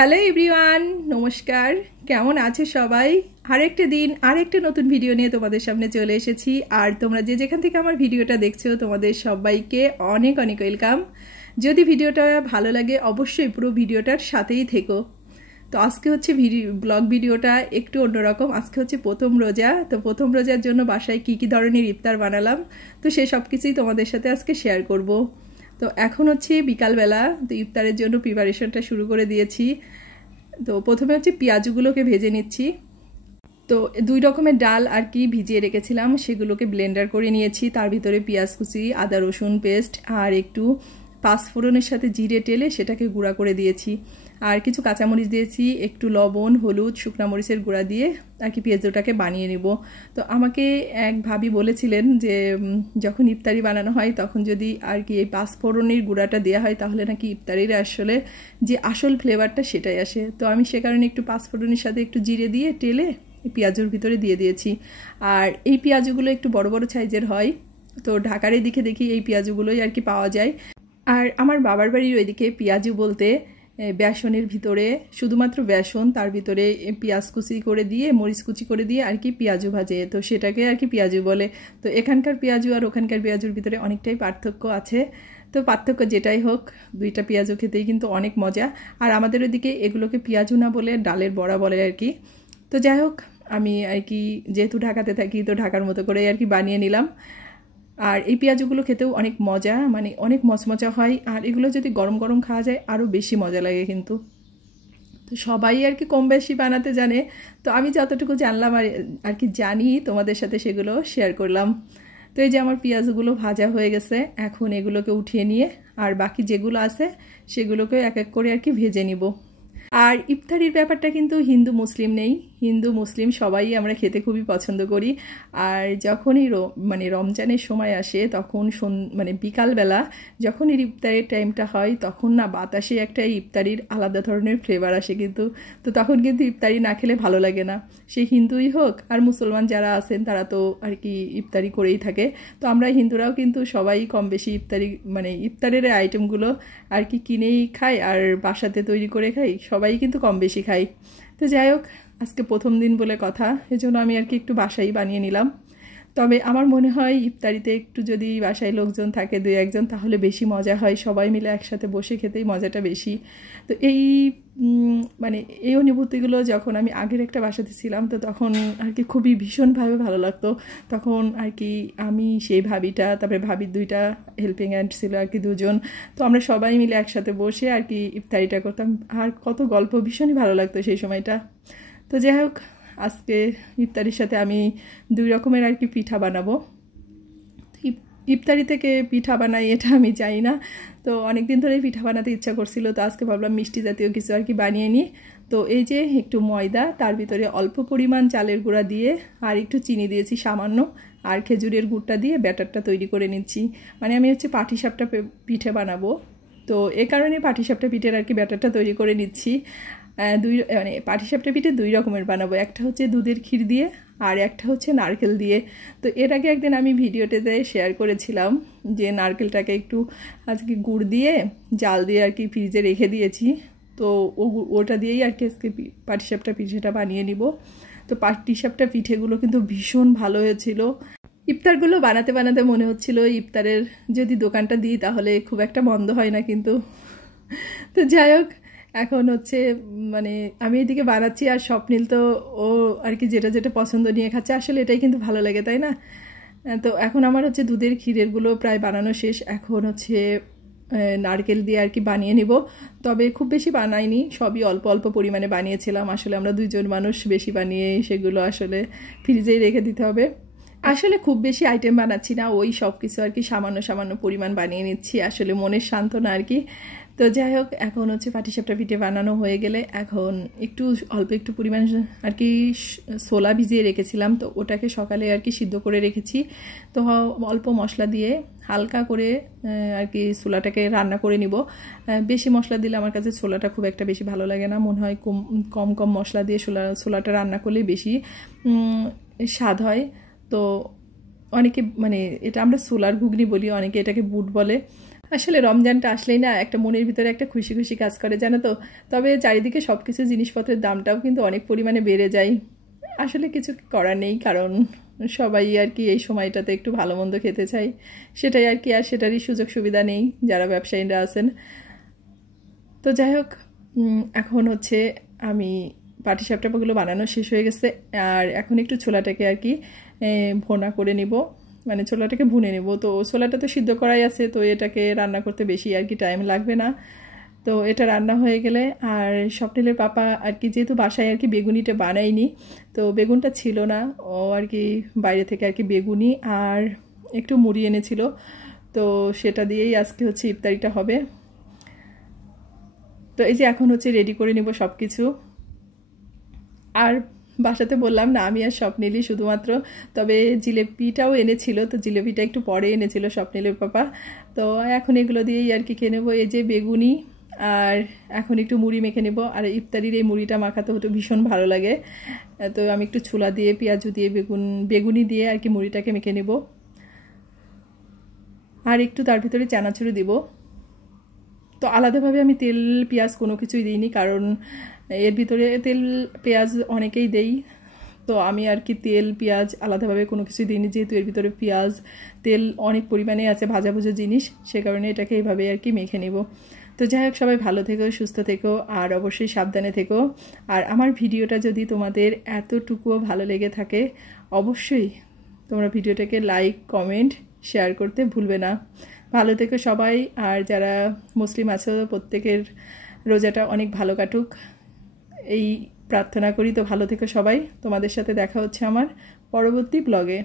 Hello everyone, নমস্কার। কেমন আছে সবাই? আরেকটা দিন আরেকটা নতুন ভিডিও নিয়ে তোমাদের সামনে চলে এসেছি। আর তোমরা যে যেখান থেকে আমার ভিডিওটা দেখছো তোমাদের সবাইকে অনেক অনেক ওয়েলকাম। যদি ভিডিওটা ভালো লাগে অবশ্যই পুরো ভিডিওটার সাথেই থেকো। তো আজকে হচ্ছে ব্লগ ভিডিওটা একটু অন্যরকম। আজকে হচ্ছে প্রথম রোজা। তো প্রথম রোজার জন্য বাসায় কী কী ধরনের ইফতার বানালাম তো সে সব কিছুই তোমাদের সাথে আজকে শেয়ার করব। তো এখন হচ্ছে বিকালবেলা, তো ইফতারের জন্য প্রিপারেশনটা শুরু করে দিয়েছি। তো প্রথমে হচ্ছে পেঁয়াজগুলোকে ভেজে নিচ্ছি। তো দুই রকমের ডাল আর কি ভিজিয়ে রেখেছিলাম, সেগুলোকে ব্লেন্ডার করে নিয়েছি। তার ভিতরে পেঁয়াজ কুচি, আদা রসুন পেস্ট আর একটু পাঁচফোড়নের সাথে জিরে টেলে সেটাকে গুঁড়া করে দিয়েছি। আর কিছু কাঁচামরিচ দিয়েছি, একটু লবণ, হলুদ, শুকনো মরিচের গুঁড়া দিয়ে আর কি পেঁয়াজটাকে বানিয়ে নেব। তো আমাকে এক ভাবি বলেছিলেন যে যখন ইফতারি বানানো হয় তখন যদি আর কি এই পাঁচফোড়নের গুঁড়াটা দেওয়া হয় তাহলে নাকি ইফতারির আসলে যে আসল ফ্লেভারটা সেটাই আসে। তো আমি সে কারণে একটু পাঁচফোড়নের সাথে একটু জিরে দিয়ে টেলে পেঁয়াজের ভিতরে দিয়ে দিয়েছি। আর এই পেঁয়াজগুলো একটু বড় বড় সাইজের হয়, তো ঢাকার এদিকে দেখি এই পেঁয়াজগুলোই আর কি পাওয়া যায়। আর আমার বাবার বাড়ির ওইদিকে পেঁয়াজু বলতে বেসনের ভিতরে শুধুমাত্র বেসন, তার ভিতরে পেঁয়াজ কুচি করে দিয়ে মরিচ কুচি করে দিয়ে আর কি পেঁয়াজু ভাজে, তো সেটাকে আর কি পেঁয়াজু বলে। তো এখানকার পেঁয়াজু আর ওখানকার পেঁয়াজুর ভিতরে অনেকটাই পার্থক্য আছে। তো পার্থক্য যেটাই হোক, দুইটা পেঁয়াজু খেতেই কিন্তু অনেক মজা। আর আমাদের ওইদিকে এগুলোকে পেঁয়াজু না বলে ডালের বড়া বলে আর কি। তো যাই হোক, আমি আর কি যেহেতু ঢাকাতে থাকি তো ঢাকার মতো করে আর কি বানিয়ে নিলাম। আর এই পেঁয়াজগুলো খেতেও অনেক মজা, মানে অনেক মচমচা হয়। আর এগুলো যদি গরম গরম খাওয়া যায় আরও বেশি মজা লাগে কিন্তু। তো সবাই আর কি কম বেশি বানাতে জানে, তো আমি যতটুকু জানলাম আর কি জানি তোমাদের সাথে সেগুলো শেয়ার করলাম। তো এই যে আমার পেঁয়াজগুলো ভাজা হয়ে গেছে, এখন এগুলোকে উঠিয়ে নিয়ে আর বাকি যেগুলো আছে সেগুলোকে এক এক করে আর কি ভেজে নিব। আর ইফতারির ব্যাপারটা কিন্তু হিন্দু মুসলিম নেই, হিন্দু মুসলিম সবাই আমরা খেতে খুবই পছন্দ করি। আর যখনই মানে রমজানের সময় আসে তখন মানে বিকালবেলা যখন এই ইফতারের টাইমটা হয় তখন না বাতাসে একটা ইফতারির আলাদা ধরনের ফ্লেভার আসে কিন্তু। তো তখন কিন্তু ইফতারি না খেলে ভালো লাগে না, সে হিন্দুই হোক আর মুসলমান যারা আছেন তারা তো আর কি ইফতারি করেই থাকে। তো আমরা হিন্দুরাও কিন্তু সবাই কম বেশি ইফতারি মানে ইফতারের আইটেমগুলো আর কি কিনেই খাই আর বাসাতে তৈরি করে খাই, সবাই কিন্তু কম বেশি খাই। তো যাই হোক, আজকে প্রথম দিন বলে কথা, এজন্য আমি আর কি একটু বাসায় বানিয়ে নিলাম। তবে আমার মনে হয় ইফতারিতে একটু যদি বাসায় লোকজন থাকে দুই একজন তাহলে বেশি মজা হয়, সবাই মিলে একসাথে বসে খেতেই মজাটা বেশি। তো এই মানে এই অনুভূতিগুলো যখন আমি আগের একটা বাসাতে ছিলাম তো তখন আর কি খুবই ভীষণভাবে ভালো লাগতো। তখন আর কি আমি সেই ভাবিটা, তারপরে ভাবির দুইটা হেল্পিং হ্যান্ড ছিল আর কি দুজন, তো আমরা সবাই মিলে একসাথে বসে আর কি ইফতারিটা করতাম। আর কত গল্প, ভীষণই ভালো লাগতো সেই সময়টা। তো যাই হোক, আজকে ইফতারির সাথে আমি দুই রকমের আর কি পিঠা বানাবো। ইফতারি থেকে পিঠা বানাই এটা আমি জানি না, তো অনেক দিন ধরেই পিঠা বানাতে ইচ্ছা করছিল, তো আজকে ভাবলাম মিষ্টি জাতীয় কিছু আর কি বানিয়ে নিই। তো এই যে একটু ময়দা, তার ভিতরে অল্প পরিমাণ চালের গুঁড়া দিয়ে আর একটু চিনি দিয়েছি সামান্য, আর খেজুরের গুড়টা দিয়ে ব্যাটারটা তৈরি করে নিচ্ছি। মানে আমি হচ্ছে পাটিসাপটা পিঠে বানাবো, তো এ কারণে পাটিসাপটা পিঠের আর কি ব্যাটারটা তৈরি করে নিচ্ছি। মানে পাটিসাপটা পিঠে দুই রকমের বানাবো, একটা হচ্ছে দুধের ক্ষীর দিয়ে আর একটা হচ্ছে নারকেল দিয়ে। তো এর আগে একদিন আমি ভিডিওটাতে শেয়ার করেছিলাম যে নারকেলটাকে একটু আজকে গুড় দিয়ে জাল দিয়ে আর কি ফ্রিজে রেখে দিয়েছি, তো ওটা দিয়েই আর কি আজকে পাটিসাপটা পিঠেটা বানিয়ে নিব। তো পাটিসাপটা পিঠেগুলো কিন্তু ভীষণ ভালো হয়েছিল। ইফতারগুলো বানাতে বানাতে মনে হচ্ছিল ইফতারের যদি দোকানটা দিই তাহলে খুব একটা মন্দ হয় না কিন্তু। তো যাই হোক, এখন হচ্ছে মানে আমি এদিকে বানাচ্ছি আর স্বপ্নিল তো ও আর কি যেটা যেটা পছন্দ নিয়ে খাচ্ছে, আসলে এটাই কিন্তু ভালো লাগে তাই না। তো এখন আমার হচ্ছে দুধের ক্ষীরেরগুলো প্রায় বানানো শেষ, এখন হচ্ছে নারকেল দিয়ে আর কি বানিয়ে নিব। তবে খুব বেশি বানাইনি, সবই অল্প অল্প পরিমাণে বানিয়েছিলাম, আসলে আমরা দুইজন মানুষ, বেশি বানিয়ে সেগুলো আসলে ফ্রিজেই রেখে দিতে হবে। আসলে খুব বেশি আইটেম বানাচ্ছি না, ওই সব কিছু আর কি সামান্য সামান্য পরিমাণ বানিয়ে নিচ্ছি, আসলে মনের সান্ত্বনা আর কি। তো যাই হোক, এখন হচ্ছে পাটিসাপটা পিঠে বানানো হয়ে গেলে এখন একটু অল্প একটু পরিমাণ আর কি ছোলা ভিজিয়ে রেখেছিলাম, তো ওটাকে সকালে আর কি সিদ্ধ করে রেখেছি। তো অল্প মশলা দিয়ে হালকা করে আর কি ছোলাটাকে রান্না করে নিব। বেশি মশলা দিলে আমার কাছে ছোলাটা খুব একটা বেশি ভালো লাগে না, মনে হয় কম কম মশলা দিয়ে ছোলাটা রান্না করলে বেশি স্বাদ হয়। তো অনেকে মানে এটা আমরা ছোলার ঘুগনি বলি, অনেকে এটাকে বুট বলে। আসলে রমজানটা আসলেই না একটা মনের ভিতরে একটা খুশি খুশি কাজ করে, জানো তো। তবে চারিদিকে সব কিছু জিনিসপত্রের দামটাও কিন্তু অনেক পরিমাণে বেড়ে যায়। আসলে কিছু করার নেই, কারণ সবাই আর কি এই সময়টাতে একটু ভালো মন্দ খেতে চাই, সেটাই আর কি। আর সেটারই সুযোগ সুবিধা নেই যারা ব্যবসায়ীরা আছেন। তো যাই হোক, এখন হচ্ছে আমি পাটিসাপটাগুলো বানানো শেষ হয়ে গেছে। আর এখন একটু ছোলাটাকে আর কি ভোনা করে নিব, মানে ছোলাটাকে ভুনে নেব। তো ছোলাটা তো সিদ্ধ করাই আছে, তো এটাকে রান্না করতে বেশি আর কি টাইম লাগবে না। তো এটা রান্না হয়ে গেলে, আর স্বপ্নিলের পাপা আর কি যেহেতু বাসায় আর কি বেগুনিটা বানায়নি, তো বেগুনটা ছিল না, ও আর কি বাইরে থেকে আর কি বেগুনি আর একটু মুড়ি এনেছিল, তো সেটা দিয়েই আজকে হচ্ছে ইফতারিটা হবে। তো এই যে এখন হচ্ছে রেডি করে নিব সব কিছু। আর বাসাতে বললাম না আমি আর স্বপ্নিলই শুধুমাত্র, তবে জিলেপিটাও এনেছিল, তো জিলেপিটা একটু পরে এনেছিল স্বপ্নিলের পাপা। তো এখন এগুলো দিয়েই আর কি খেয়ে নেবো। এই যে বেগুনি, আর এখন একটু মুড়ি মেখে নেব। আর ইফতারির এই মুড়িটা মাখাতে হতো ভীষণ ভালো লাগে, তো আমি একটু ছোলা দিয়ে পেঁয়াজু দিয়ে বেগুনি দিয়ে আর কি মুড়িটাকে মেখে নেব। আর একটু তার ভিতরে চানাচুর দিব। তো আলাদাভাবে আমি তেল পেঁয়াজ কোনো কিছুই দিইনি, কারণ এর ভিতরে তেল পেঁয়াজ অনেকেই দেই, তো আমি আর কি তেল পেঁয়াজ আলাদাভাবে কোনো কিছুই দিইনি, যেহেতু এর ভিতরে পেঁয়াজ তেল অনেক পরিমাণে আছে ভাজাভুজো জিনিস, সে কারণে এটাকে এইভাবে আর কি মেখে নেব। তো যাই হোক, সবাই ভালো থেকো, সুস্থ থেকো, আর অবশ্যই সাবধানে থেকো। আর আমার ভিডিওটা যদি তোমাদের এতটুকুও ভালো লেগে থাকে, অবশ্যই তোমরা ভিডিওটাকে লাইক কমেন্ট শেয়ার করতে ভুলবে না। ভালো থেকো সবাই, আর যারা মুসলিম আছো প্রত্যেকের রোজাটা অনেক ভালো কাটুক এই প্রার্থনা করি। তো ভালো থেকো সবাই, তোমাদের সাথে দেখা হচ্ছে আমার পরবর্তী ব্লগে।